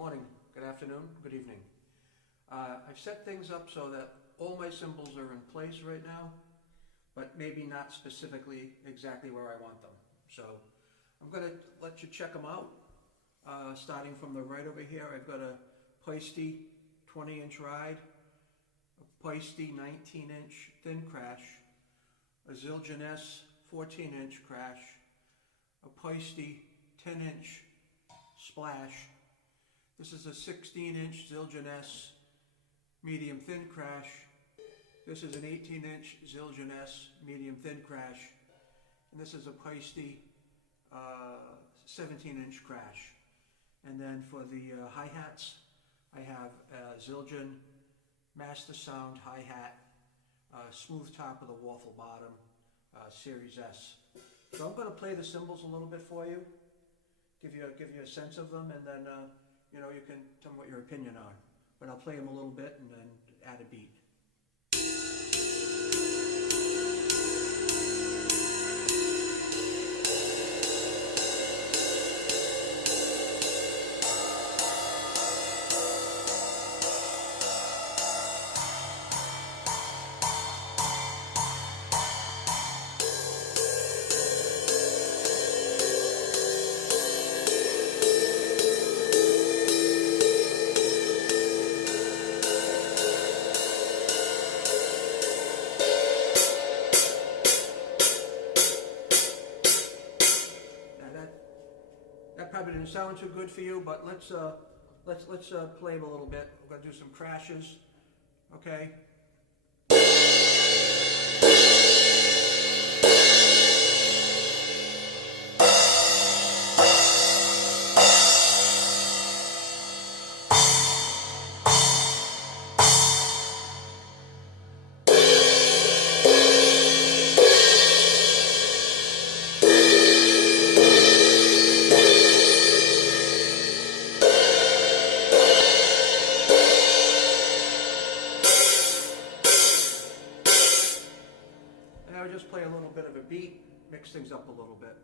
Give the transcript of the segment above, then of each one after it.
morning, good afternoon, good evening. I've set things up so that all my cymbals are in place right now, but maybe not specifically exactly where I want them. So I'm going to let you check them out. Starting from the right over here, I've got a Peisty 20-inch ride, a Peisty 19-inch thin crash, a Zildjian S 14-inch crash, a Peisty 10-inch splash. This is a 16-inch Zildjian S medium thin crash. This is an 18-inch Zildjian S medium thin crash. And this is a Peisty 17-inch crash. And then for the hi-hats, I have a Zildjian Master Sound hi-hat, smooth top with a waffle bottom, Series S. So I'm going to play the cymbals a little bit for you, give you a sense of them, and then you can tell me what your opinion are. But I'll play them a little bit and then add a beat. That probably didn't sound too good for you, but let's play them a little bit. We're going to do some crashes, okay? I'll just play a little bit of a beat, mix things up a little bit.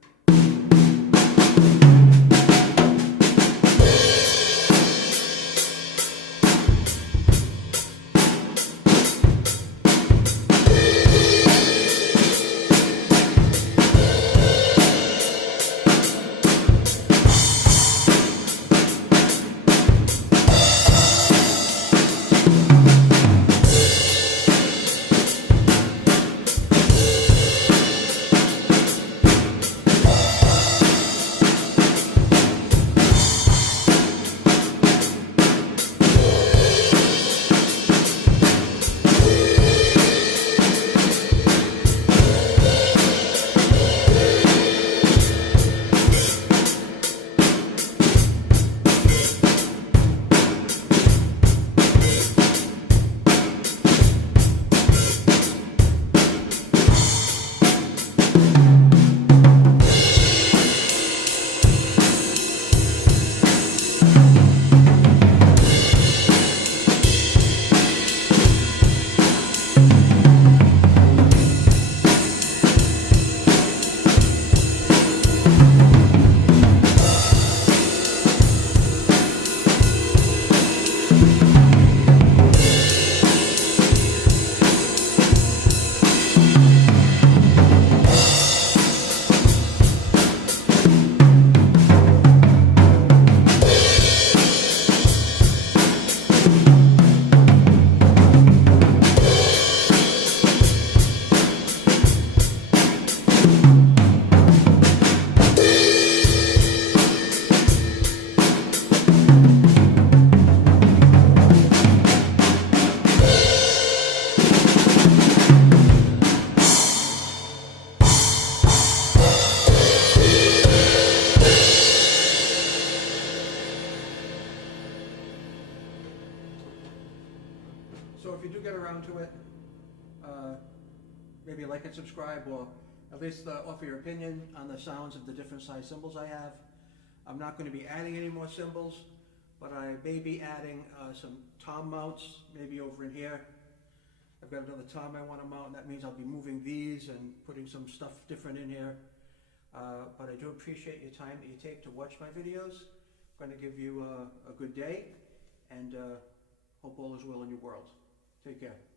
So if you do get around to it, maybe like and subscribe, or at least offer your opinion on the sounds of the different size cymbals I have. I'm not going to be adding any more cymbals, but I may be adding some tom mounts, maybe over in here. I've got another tom I want to mount, and that means I'll be moving these and putting some stuff different in here. But I do appreciate your time that you take to watch my videos. going to give you a good day, and hope all is well in your world. Take care.